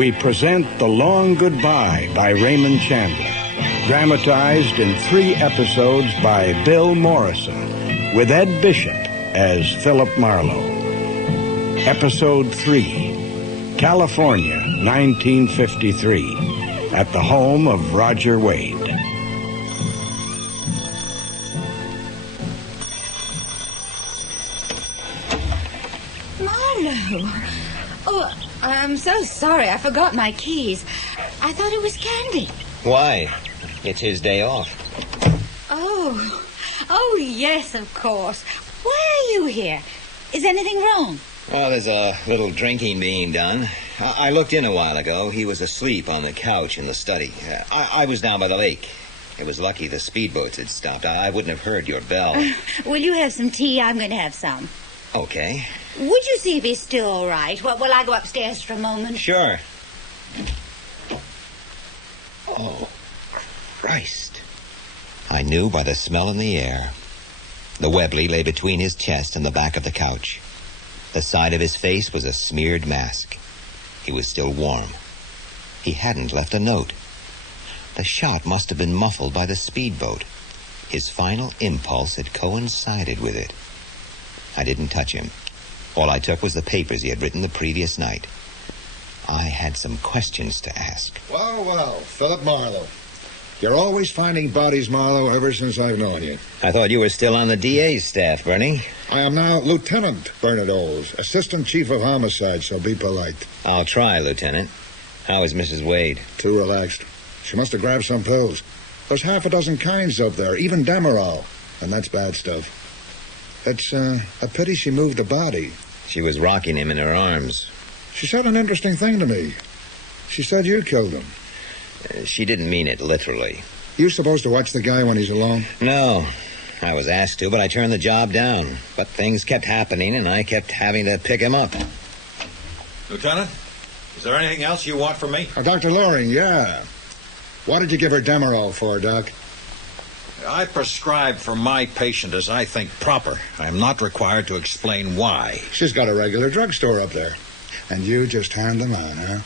we present The Long Goodbye by Raymond Chandler, dramatized in 3 episodes by Bill Morrison, with Ed Bishop as Philip Marlowe. Episode 3, California, 1953, at the home of Roger Wade. Marlowe! Oh, I'm so sorry. I forgot my keys. I thought it was Candy. Why? It's his day off. Oh, yes, of course. Why are you here? Is anything wrong? Well, there's a little drinking being done. I looked in a while ago. He was asleep on the couch in the study. I was down by the lake. It was lucky the speedboats had stopped. I wouldn't have heard your bell. Will you have some tea? I'm going to have some. Okay. Would you see if he's still all right? Well, will I go upstairs for a moment? Sure. Oh, Christ. I knew by the smell in the air. The Webley lay between his chest and the back of the couch. The side of his face was a smeared mask. He was still warm. He hadn't left a note. The shot must have been muffled by the speedboat. His final impulse had coincided with it. I didn't touch him. All I took was the papers he had written the previous night. I had some questions to ask. Well, Philip Marlowe. You're always finding bodies, Marlowe, ever since I've known you. I thought you were still on the DA's staff, Bernie. I am now Lieutenant Bernard Olds, Assistant Chief of Homicide, so be polite. I'll try, Lieutenant. How is Mrs. Wade? Too relaxed. She must have grabbed some pills. There's half a dozen kinds up there, even Demerol, and that's bad stuff. It's a pity she moved the body. She was rocking him in her arms. She said an interesting thing to me. She said you killed him. She didn't mean it literally. You supposed to watch the guy when he's alone? No. I was asked to, but I turned the job down. But things kept happening, and I kept having to pick him up. Lieutenant, is there anything else you want from me? Dr. Loring, yeah. What did you give her Demerol for, Doc? I prescribe for my patient as I think proper. I am not required to explain why. She's got a regular drugstore up there. And you just hand them on, huh?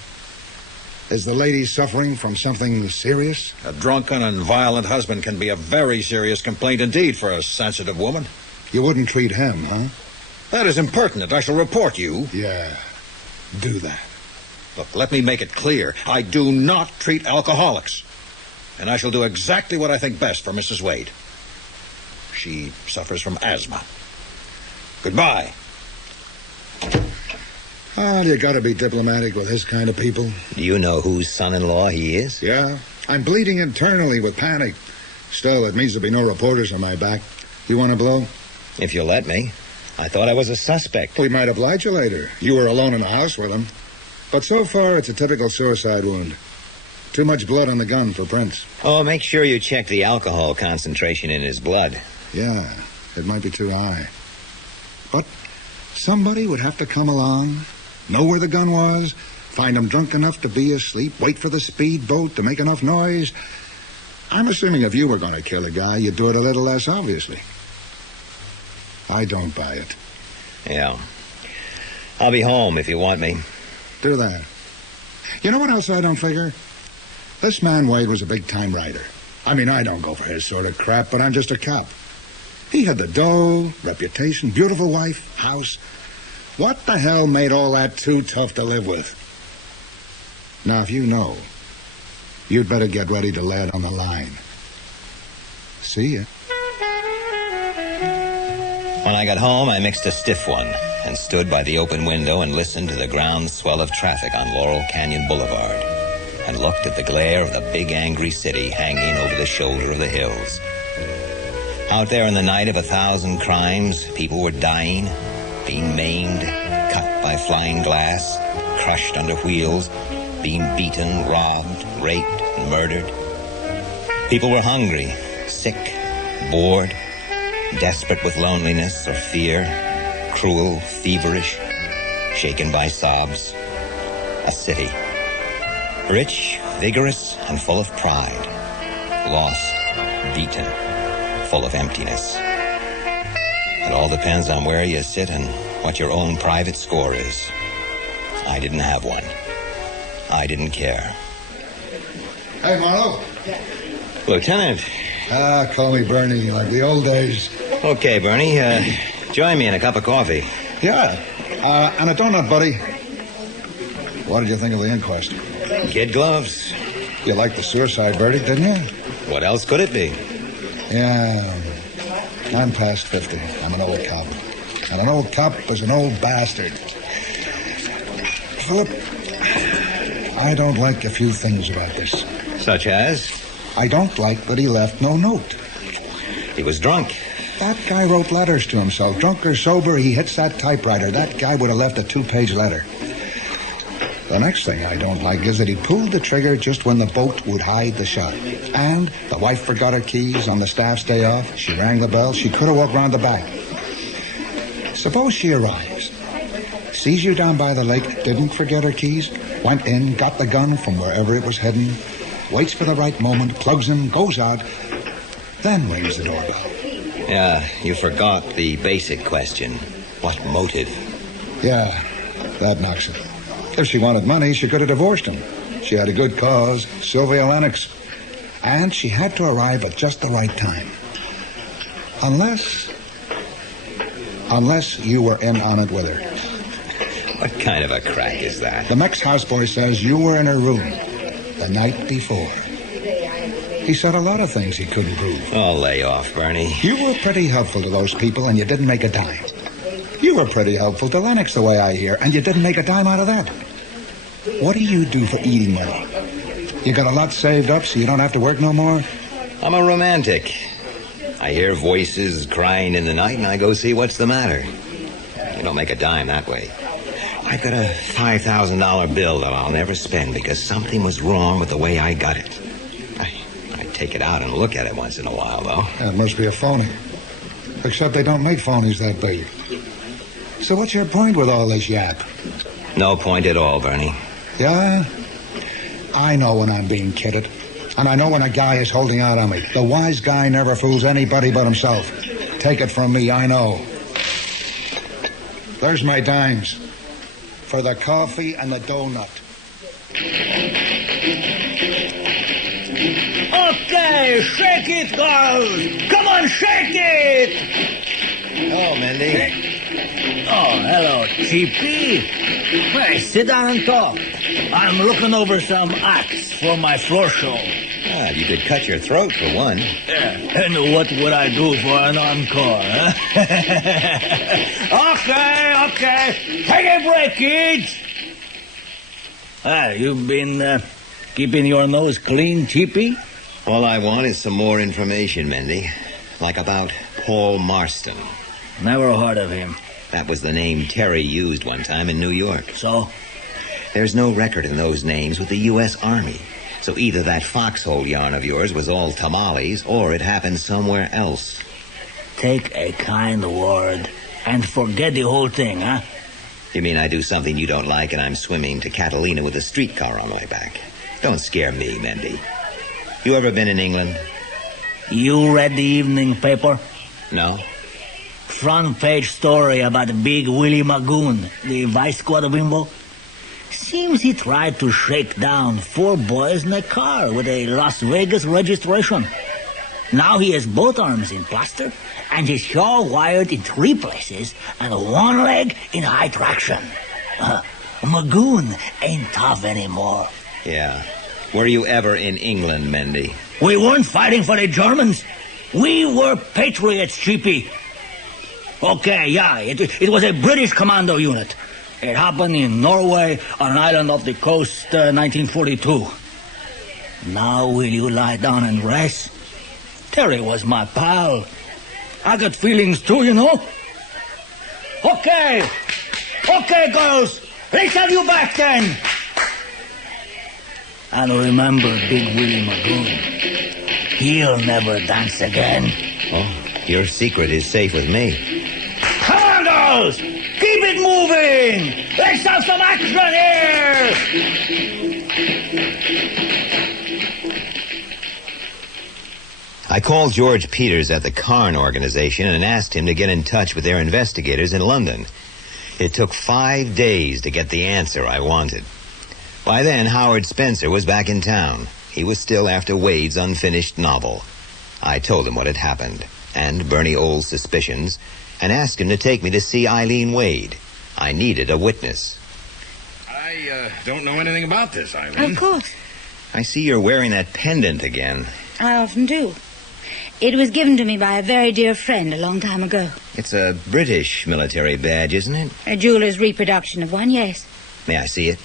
Is the lady suffering from something serious? A drunken and violent husband can be a very serious complaint indeed for a sensitive woman. You wouldn't treat him, huh? That is impertinent. I shall report you. Yeah, do that. Look, let me make it clear. I do not treat alcoholics. And I shall do exactly what I think best for Mrs. Wade. She suffers from asthma. Goodbye. Oh, you gotta be diplomatic with this kind of people. Do you know whose son-in-law he is? Yeah. I'm bleeding internally with panic. Still, it means there'll be no reporters on my back. You want to blow? If you'll let me. I thought I was a suspect. We might oblige you later. You were alone in the house with him. But so far, it's a typical suicide wound. Too much blood on the gun for prints. Oh, make sure you check the alcohol concentration in his blood. Yeah, it might be too high. But somebody would have to come along, know where the gun was, find him drunk enough to be asleep, wait for the speedboat to make enough noise. I'm assuming if you were going to kill a guy, you'd do it a little less obviously. I don't buy it. Yeah. I'll be home if you want me. Do that. You know what else I don't figure? This man Wade was a big-time writer. I mean, I don't go for his sort of crap, but I'm just a cop. He had the dough, reputation, beautiful wife, house. What the hell made all that too tough to live with? Now, if you know, you'd better get ready to lay it on the line. See ya. When I got home, I mixed a stiff one and stood by the open window and listened to the ground swell of traffic on Laurel Canyon Boulevard and looked at the glare of the big angry city hanging over the shoulder of the hills. Out there in the night of 1,000 crimes, people were dying, being maimed, cut by flying glass, crushed under wheels, being beaten, robbed, raped, and murdered. People were hungry, sick, bored, desperate with loneliness or fear, cruel, feverish, shaken by sobs. A city. Rich, vigorous, and full of pride. Lost, beaten, full of emptiness. It all depends on where you sit and what your own private score is. I didn't have one. I didn't care. Hey, Marlowe. Lieutenant. Call me Bernie, like the old days. Okay, Bernie. Join me in a cup of coffee. Yeah. And a donut, buddy. What did you think of the inquest? Kid gloves. You liked the suicide verdict, didn't you? What else could it be? Yeah. I'm past 50. I'm an old cop. And an old cop is an old bastard. Philip, I don't like a few things about this. Such as? I don't like that he left no note. He was drunk. That guy wrote letters to himself. Drunk or sober, he hits that typewriter. That guy would have left a 2-page letter. The next thing I don't like is that he pulled the trigger just when the boat would hide the shot. And the wife forgot her keys on the staff's day off. She rang the bell. She could have walked round the back. Suppose she arrives, sees you down by the lake, didn't forget her keys, went in, got the gun from wherever it was hidden, waits for the right moment, plugs in, goes out, then rings the doorbell. Yeah, you forgot the basic question. What motive? Yeah, that knocks it. If she wanted money, she could have divorced him. She had a good cause, Sylvia Lennox. And she had to arrive at just the right time. Unless you were in on it with her. What kind of a crack is that? The Mex houseboy says you were in her room the night before. He said a lot of things he couldn't prove. Oh, lay off, Bernie. You were pretty helpful to those people, and you didn't make a dime. You were pretty helpful to Lennox, the way I hear, and you didn't make a dime out of that. What do you do for eating money? You got a lot saved up so you don't have to work no more? I'm a romantic. I hear voices crying in the night, and I go see what's the matter. You don't make a dime that way. I've got a $5,000 bill that I'll never spend because something was wrong with the way I got it. I take it out and look at it once in a while, though. That must be a phony. Except they don't make phonies that big. So what's your point with all this yap? No point at all, Bernie. Yeah? I know when I'm being kidded. And I know when a guy is holding out on me. The wise guy never fools anybody but himself. Take it from me, I know. There's my dimes. For the coffee and the donut. Okay, shake it, girls. Come on, shake it. Hello, Mindy. Oh, hello, Chippy. Hey, sit down and talk. I'm looking over some acts for my floor show. Ah, you could cut your throat for one. Yeah, and what would I do for an encore, huh? Okay. Take a break, kids. You've been keeping your nose clean, Chippy? All I want is some more information, Mindy. Like about Paul Marston. Never heard of him. That was the name Terry used one time in New York. So? There's no record in those names with the U.S. Army. So either that foxhole yarn of yours was all tamales, or it happened somewhere else. Take a kind word and forget the whole thing, huh? You mean I do something you don't like and I'm swimming to Catalina with a streetcar on my back? Don't scare me, Mindy. You ever been in England? You read the evening paper? No. Front page story about Big Willie Magoon, the vice squad of Wimble. Seems he tried to shake down 4 boys in a car with a Las Vegas registration. Now he has both arms in plaster and his jaw wired in 3 places and 1 leg in high traction. Magoon ain't tough anymore. Yeah. Were you ever in England, Mindy? We weren't fighting for the Germans. We were patriots, Chippy. Okay, yeah, it was a British commando unit. It happened in Norway on an island off the coast, 1942. Now will you lie down and rest? Terry was my pal. I got feelings too, you know. Okay, girls, let's have you back then. And remember Big Willie Magoon. He'll never dance again. Oh, your secret is safe with me. Come on, girls! Keep it moving! Let's have some action here! I called George Peters at the Carn organization and asked him to get in touch with their investigators in London. It took 5 days to get the answer I wanted. By then, Howard Spencer was back in town. He was still after Wade's unfinished novel. I told him what had happened, and Bernie Old's suspicions, and asked him to take me to see Eileen Wade. I needed a witness. I don't know anything about this, Eileen. Of course. I see you're wearing that pendant again. I often do. It was given to me by a very dear friend a long time ago. It's a British military badge, isn't it? A jeweler's reproduction of one, yes. May I see it?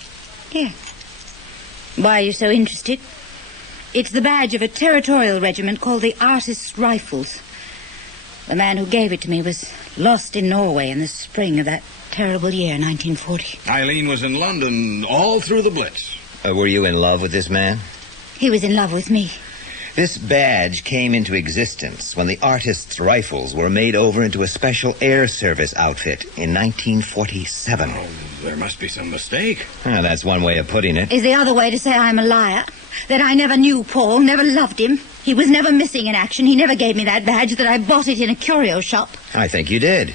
Yeah. Why are you so interested? It's the badge of a territorial regiment called the Artists' Rifles. The man who gave it to me was lost in Norway in the spring of that terrible year, 1940. Eileen was in London all through the Blitz. Were you in love with this man? He was in love with me. This badge came into existence when the Artists' Rifles were made over into a special air service outfit in 1947. Oh, there must be some mistake. That's one way of putting it. Is the other way to say I'm a liar? That I never knew Paul, never loved him. He was never missing in action. He never gave me that badge, that I bought it in a curio shop. I think you did.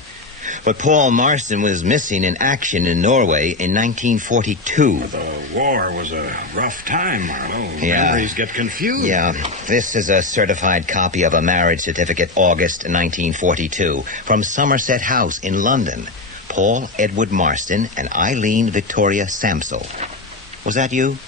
But Paul Marston was missing in action in Norway in 1942. The war was a rough time, Marlowe. Yeah. Memories get confused. Yeah, this is a certified copy of a marriage certificate, August 1942, from Somerset House in London. Paul Edward Marston and Eileen Victoria Samsel. Was that you?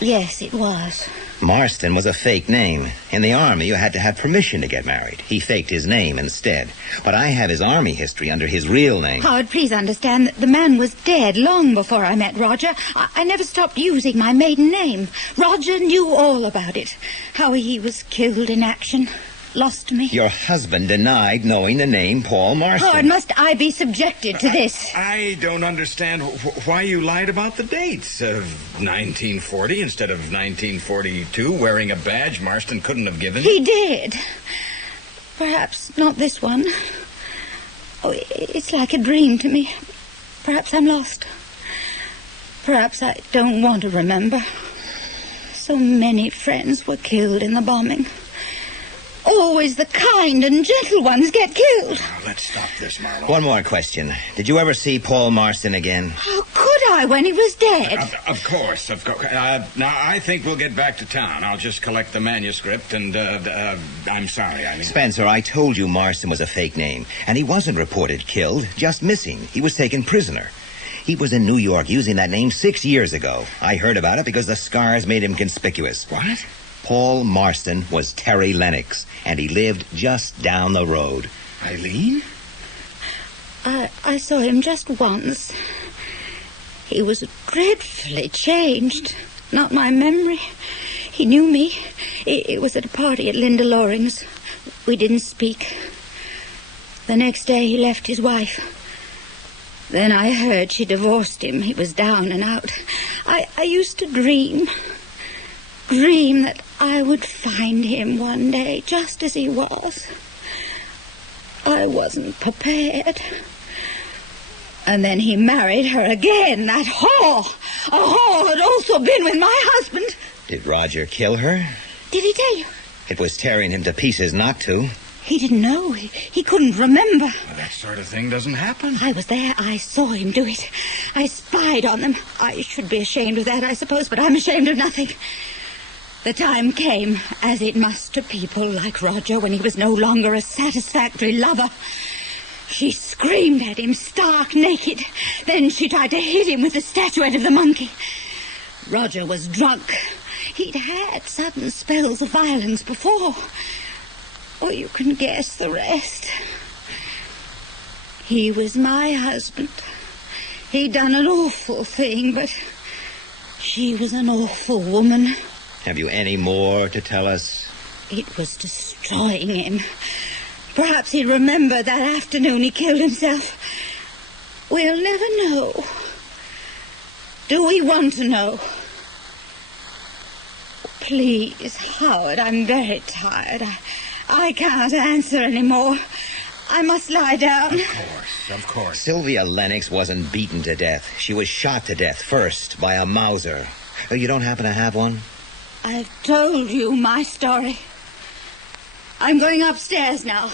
Yes, it was. Marston was a fake name. In the Army, you had to have permission to get married. He faked his name instead. But I have his Army history under his real name. Howard, please understand that the man was dead long before I met Roger. I never stopped using my maiden name. Roger knew all about it. How he was killed in action. Lost to me. Your husband denied knowing the name Paul Marston. Howard, must I be subjected to this? I don't understand why you lied about the dates of 1940 instead of 1942, wearing a badge Marston couldn't have given. He did. Perhaps not this one. Oh, it's like a dream to me. Perhaps I'm lost. Perhaps I don't want to remember. So many friends were killed in the bombing. Always the kind and gentle ones get killed. Now, let's stop this, Marlowe. One more question. Did you ever see Paul Marston again? How could I when he was dead? Of course. Now, I think we'll get back to town. I'll just collect the manuscript, and I'm sorry, Eileen. Spencer, I told you Marston was a fake name, and he wasn't reported killed, just missing. He was taken prisoner. He was in New York using that name 6 years ago. I heard about it because the scars made him conspicuous. What? Paul Marston was Terry Lennox, and he lived just down the road. Eileen? I saw him just once. He was dreadfully changed. Not my memory. He knew me. It was at a party at Linda Loring's. We didn't speak. The next day he left his wife. Then I heard she divorced him. He was down and out. I used to dream that I would find him one day, just as he was. I wasn't prepared. And then he married her again, that whore. A whore who'd also been with my husband. Did Roger kill her? Did he tell you? It was tearing him to pieces not to. He didn't know. He couldn't remember. Well, that sort of thing doesn't happen. I was there. I saw him do it. I spied on them. I should be ashamed of that, I suppose, but I'm ashamed of nothing. The time came, as it must to people like Roger, when he was no longer a satisfactory lover. She screamed at him, stark naked. Then she tried to hit him with the statuette of the monkey. Roger was drunk. He'd had sudden spells of violence before. Oh, you can guess the rest. He was my husband. He'd done an awful thing, but she was an awful woman. Have you any more to tell us? It was destroying him. Perhaps he'd remember that afternoon he killed himself. We'll never know. Do we want to know? Please, Howard, I'm very tired. I can't answer anymore. I must lie down. Of course. Sylvia Lennox wasn't beaten to death. She was shot to death first by a Mauser. You don't happen to have one? I've told you my story. I'm going upstairs now.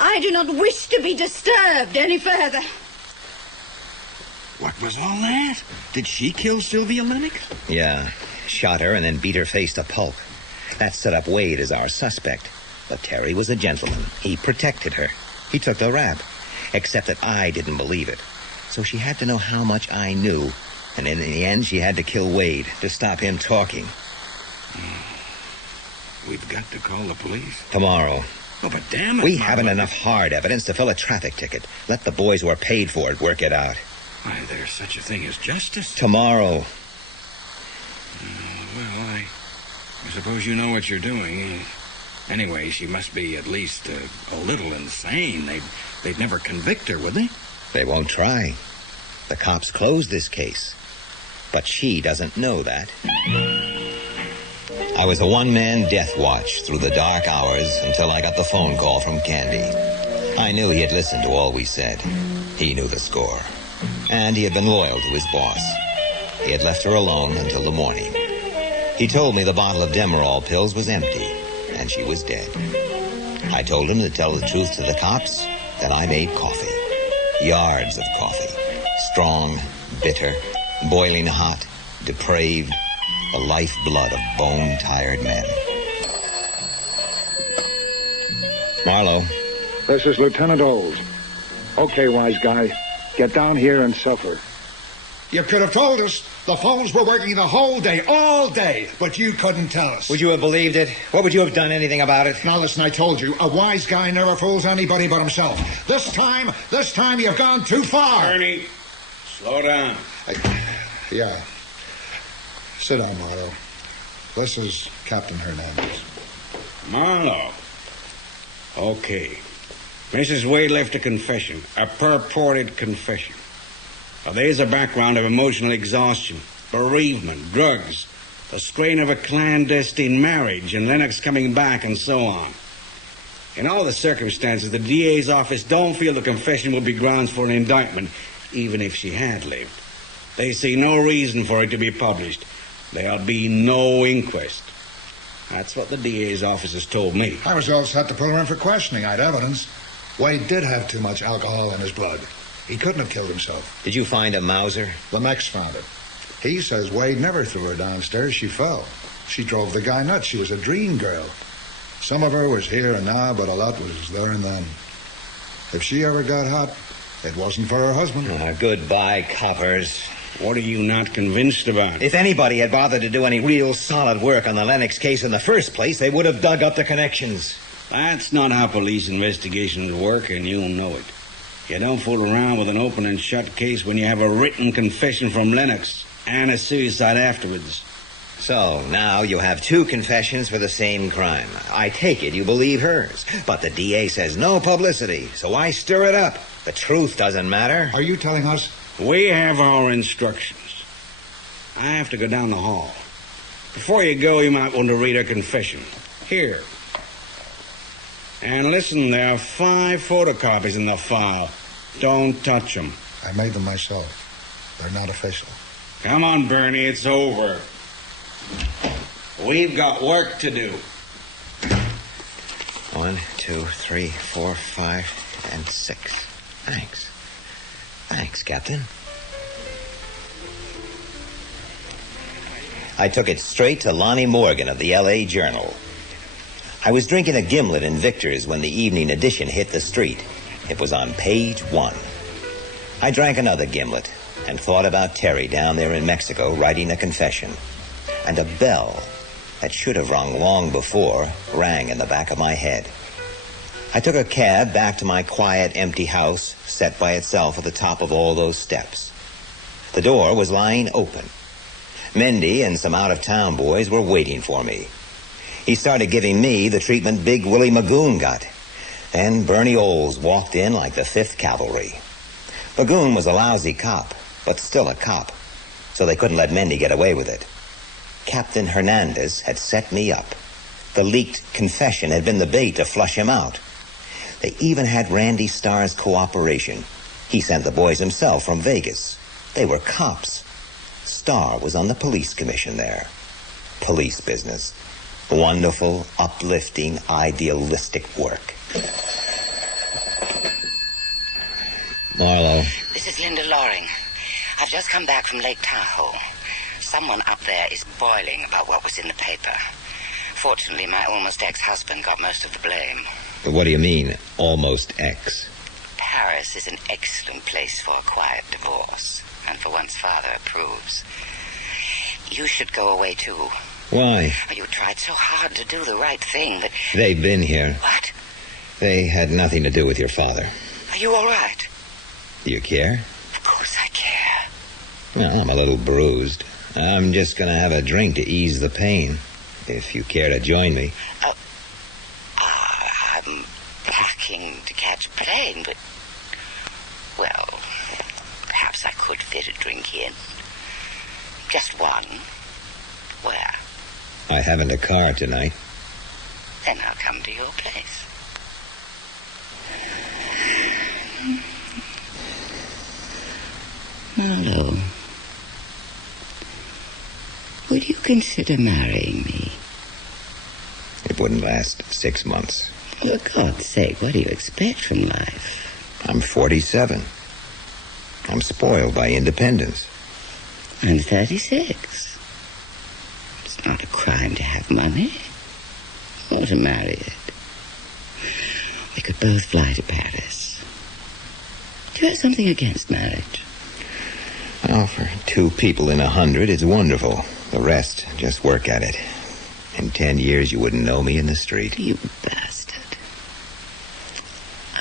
I do not wish to be disturbed any further. What was all that? Did she kill Sylvia Lennox? Yeah, shot her and then beat her face to pulp. That set up Wade as our suspect. But Terry was a gentleman. He protected her. He took the rap. Except that I didn't believe it. So she had to know how much I knew. And in the end, she had to kill Wade to stop him talking. We've got to call the police. Tomorrow. Oh, but damn it. We haven't enough hard evidence to fill a traffic ticket. Let the boys who are paid for it work it out. Why, there's such a thing as justice. Tomorrow. Well, I suppose you know what you're doing. Anyway, she must be at least a little insane. They'd never convict her, would they? They won't try. The cops closed this case. But she doesn't know that. I was a one-man death watch through the dark hours until I got the phone call from Candy. I knew he had listened to all we said. He knew the score. And he had been loyal to his boss. He had left her alone until the morning. He told me the bottle of Demerol pills was empty, and she was dead. I told him to tell the truth to the cops, then I made coffee. Yards of coffee. Strong, bitter, boiling hot, depraved, the lifeblood of bone-tired men. Marlowe. This is Lieutenant Olds. Okay, wise guy. Get down here and suffer. You could have told us. The phones were working the whole day, all day, but you couldn't tell us. Would you have believed it? What would you have done anything about it? Now listen, I told you, a wise guy never fools anybody but himself. This time you've gone too far. Ernie, slow down. Yeah. Sit down, Marlowe. This is Captain Hernandez. Marlowe. Okay. Mrs. Wade left a confession, a purported confession. Now, there's a background of emotional exhaustion, bereavement, drugs, the strain of a clandestine marriage, and Lennox coming back, and so on. In all the circumstances, the DA's office don't feel the confession would be grounds for an indictment, even if she had lived. They see no reason for it to be published. There'll be no inquest. That's what the DA's office has told me. I was all set to put her in for questioning. I'd evidence. Wade did have too much alcohol in his blood. He couldn't have killed himself. Did you find a Mauser? The Mex found it. He says Wade never threw her downstairs. She fell. She drove the guy nuts. She was a dream girl. Some of her was here and now, but a lot was there and then. If she ever got hot, it wasn't for her husband. Goodbye, coppers. What are you not convinced about? If anybody had bothered to do any real solid work on the Lennox case in the first place, they would have dug up the connections. That's not how police investigations work, and you'll know it. You don't fool around with an open and shut case when you have a written confession from Lennox and a suicide afterwards. So, now you have two confessions for the same crime. I take it you believe hers. But the DA says no publicity, so why stir it up? The truth doesn't matter. Are you telling us? We have our instructions. I have to go down the hall. Before you go, you might want to read her confession. Here. And listen, there are 5 photocopies in the file. Don't touch them. I made them myself. They're not official. Come on, Bernie, it's over. We've got work to do. 1, 2, 3, 4, 5, and 6. Thanks. Thanks, Captain. I took it straight to Lonnie Morgan of the L.A. Journal. I was drinking a gimlet in Victor's when the evening edition hit the street. It was on page 1. I drank another gimlet and thought about Terry down there in Mexico writing a confession. And a bell that should have rung long before rang in the back of my head. I took a cab back to my quiet, empty house, set by itself at the top of all those steps. The door was lying open. Mendy and some out-of-town boys were waiting for me. He started giving me the treatment Big Willie Magoon got. Then Bernie Olds walked in like the 5th Cavalry. Magoon was a lousy cop, but still a cop, so they couldn't let Mendy get away with it. Captain Hernandez had set me up. The leaked confession had been the bait to flush him out. They even had Randy Starr's cooperation. He sent the boys himself from Vegas. They were cops. Starr was on the police commission there. Police business. Wonderful, uplifting, idealistic work. Marlowe. This is Linda Loring. I've just come back from Lake Tahoe. Someone up there is boiling about what was in the paper. Fortunately, my almost ex-husband got most of the blame. What do you mean, almost ex? Paris is an excellent place for a quiet divorce, and for once father approves. You should go away, too. Why? You tried so hard to do the right thing that... They've been here. What? They had nothing to do with your father. Are you all right? Do you care? Of course I care. Well, I'm a little bruised. I'm just going to have a drink to ease the pain, if you care to join me. I'm packing to catch a plane, but... Well, perhaps I could fit a drink in. Just one. Where? I haven't a car tonight. Then I'll come to your place. Marlowe, would you consider marrying me? It wouldn't last 6 months. For God's sake, what do you expect from life? I'm 47. I'm spoiled by independence. I'm 36. It's not a crime to have money or to marry it. We could both fly to Paris. Do you have something against marriage? Well, for 2 people in 100, it's wonderful. The rest, just work at it. In 10 years, you wouldn't know me in the street. You bastard.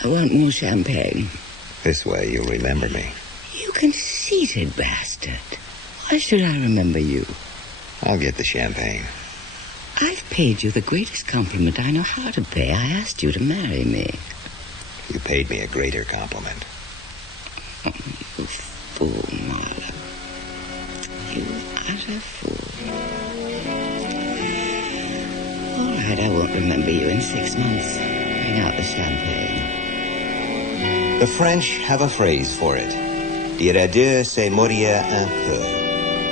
I want more champagne. This way, you'll remember me. You conceited bastard. Why should I remember you? I'll get the champagne. I've paid you the greatest compliment I know how to pay. I asked you to marry me. You paid me a greater compliment. Oh, you fool, Marlowe. You utter fool. All right, I won't remember you in 6 months. Bring out the champagne. The French have a phrase for it. Dire adieu, c'est mourir un peu.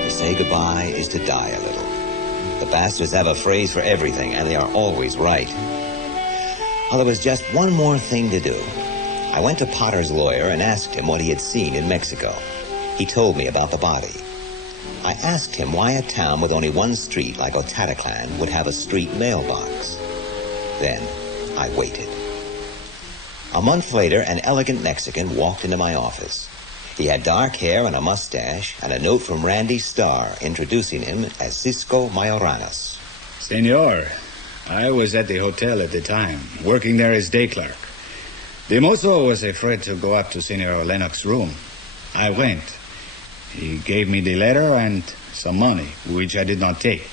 To say goodbye is to die a little. The bastards have a phrase for everything, and they are always right. Well, there was just one more thing to do. I went to Potter's lawyer and asked him what he had seen in Mexico. He told me about the body. I asked him why a town with only one street like Otataclan would have a street mailbox. Then I waited. A month later, an elegant Mexican walked into my office. He had dark hair and a mustache, and a note from Randy Starr introducing him as Cisco Mayoranas. Senor, I was at the hotel at the time, working there as day clerk. The mozo was afraid to go up to Senor Lennox's room. I went. He gave me the letter and some money, which I did not take.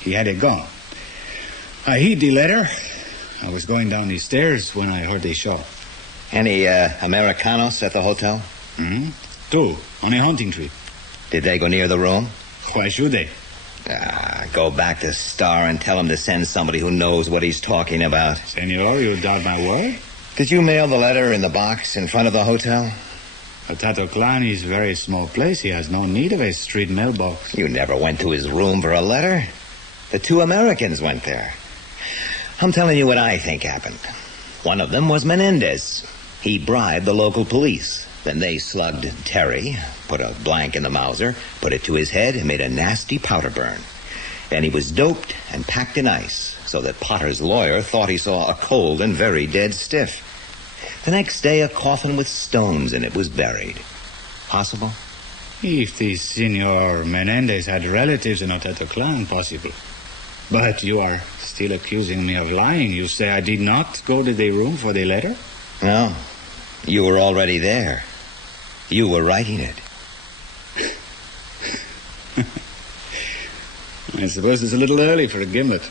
He had it gone. I hid the letter. I was going down the stairs when I heard a shot. Any Americanos at the hotel? 2, on a hunting trip. Did they go near the room? Why should they? Go back to Starr and tell him to send somebody who knows what he's talking about. Senor, you doubt my word? Did you mail the letter in the box in front of the hotel? Otataclan is a very small place. He has no need of a street mailbox. You never went to his room for a letter. The 2 Americans went there. I'm telling you what I think happened. One of them was Menendez. He bribed the local police. Then they slugged Terry, put a blank in the Mauser, put it to his head, and made a nasty powder burn. Then he was doped and packed in ice, so that Potter's lawyer thought he saw a cold and very dead stiff. The next day, a coffin with stones in it was buried. Possible? If the Senor Menendez had relatives in Otataclan, possible. But you are still accusing me of lying. You say I did not go to the room for the letter? No. You were already there. You were writing it. I suppose it's a little early for a gimlet.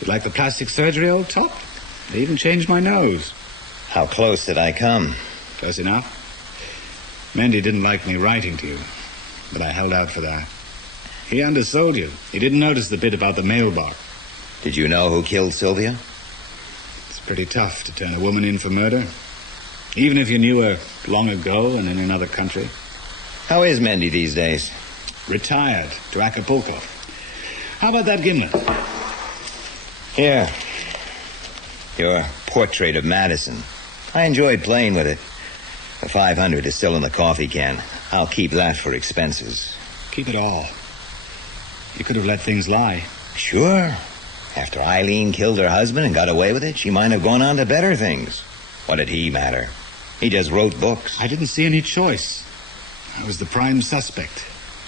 You like the plastic surgery, old top? They even changed my nose. How close did I come? Close enough. Mendy didn't like me writing to you, but I held out for that. He undersold you. He didn't notice the bit about the mailbox. Did you know who killed Sylvia? It's pretty tough to turn a woman in for murder, even if you knew her long ago and in another country. How is Mendy these days? Retired to Acapulco. How about that gimlet? Here. Your portrait of Madison. I enjoyed playing with it. The 500 is still in the coffee can. I'll keep that for expenses. Keep it all. You could have let things lie. Sure. After Eileen killed her husband and got away with it, she might have gone on to better things. What did he matter? He just wrote books. I didn't see any choice. I was the prime suspect.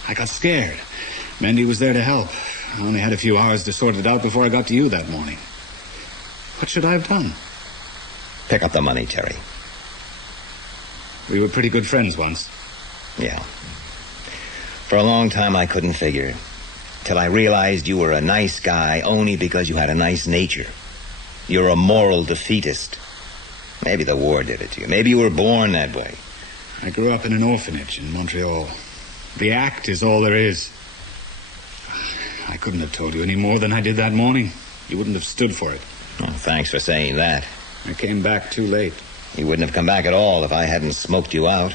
I got scared. Mandy was there to help. I only had a few hours to sort it out before I got to you that morning. What should I have done? Pick up the money, Terry. We were pretty good friends once. Yeah. For a long time, I couldn't figure. Till I realized you were a nice guy only because you had a nice nature. You're a moral defeatist. Maybe the war did it to you. Maybe you were born that way. I grew up in an orphanage in Montreal. The act is all there is. I couldn't have told you any more than I did that morning. You wouldn't have stood for it. Oh, thanks for saying that. I came back too late. You wouldn't have come back at all if I hadn't smoked you out.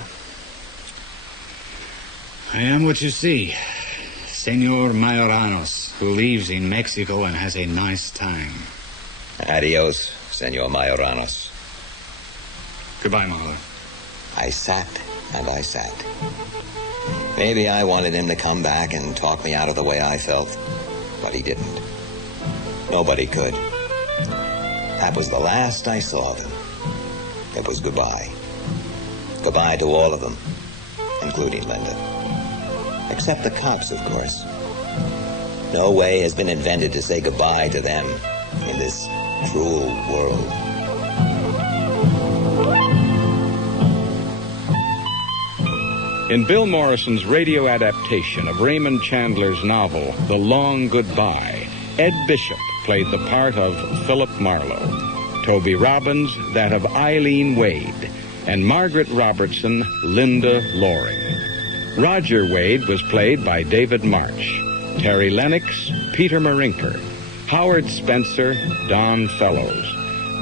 I am what you see. Senor Mayoranos, who lives in Mexico and has a nice time. Adios, Senor Mayoranos. Goodbye, Marlowe. I sat and I sat. Maybe I wanted him to come back and talk me out of the way I felt, but he didn't. Nobody could. That was the last I saw of him. It was goodbye. Goodbye to all of them, including Linda. Except the cops, of course. No way has been invented to say goodbye to them in this cruel world. In Bill Morrison's radio adaptation of Raymond Chandler's novel, The Long Goodbye, Ed Bishop played the part of Philip Marlowe, Toby Robbins that of Eileen Wade, and Margaret Robertson, Linda Loring. Roger Wade was played by David March, Terry Lennox, Peter Marinker, Howard Spencer, Don Fellows,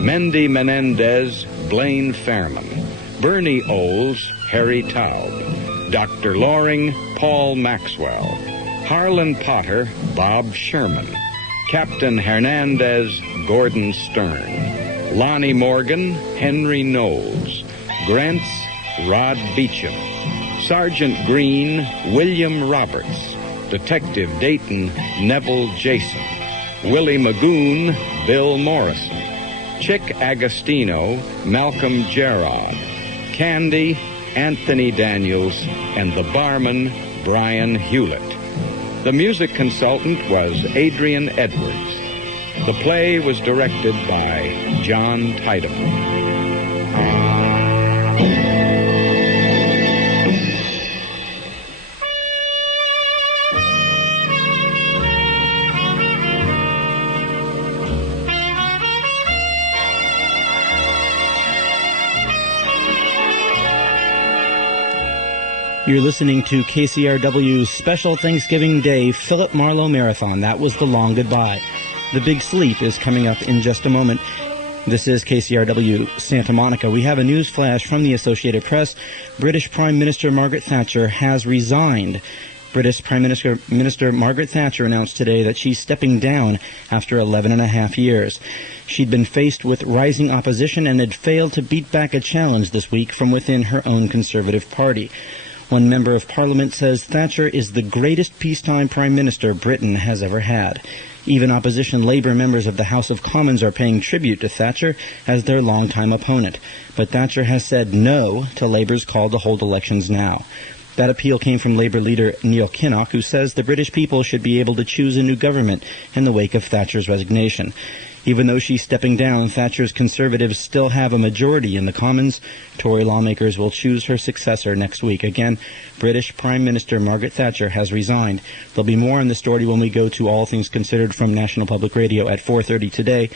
Mendy Menendez, Blaine Fairman, Bernie Olds, Harry Taub, Dr. Loring, Paul Maxwell, Harlan Potter, Bob Sherman, Captain Hernandez, Gordon Stern, Lonnie Morgan, Henry Knowles, Grants, Rod Beecham, Sergeant Green, William Roberts, Detective Dayton, Neville Jason, Willie Magoon, Bill Morrison, Chick Agostino, Malcolm Gerard, Candy, Anthony Daniels, and the barman, Brian Hewlett. The music consultant was Adrian Edwards. The play was directed by John Tiedemann. You're listening to KCRW's special Thanksgiving Day Philip Marlowe Marathon. That was The Long Goodbye. The Big Sleep is coming up in just a moment. This is KCRW Santa Monica. We have a news flash from the Associated Press. British Prime Minister Margaret Thatcher has resigned. British Prime Minister Margaret Thatcher announced today that she's stepping down after 11 and a half years. She'd been faced with rising opposition and had failed to beat back a challenge this week from within her own Conservative Party. One member of Parliament says Thatcher is the greatest peacetime Prime Minister Britain has ever had. Even opposition Labour members of the House of Commons are paying tribute to Thatcher as their longtime opponent. But Thatcher has said no to Labour's call to hold elections now. That appeal came from Labour leader Neil Kinnock, who says the British people should be able to choose a new government in the wake of Thatcher's resignation. Even though she's stepping down, Thatcher's Conservatives still have a majority in the Commons. Tory lawmakers will choose her successor next week. Again, British Prime Minister Margaret Thatcher has resigned. There'll be more on this story when we go to All Things Considered from National Public Radio at 4:30 today.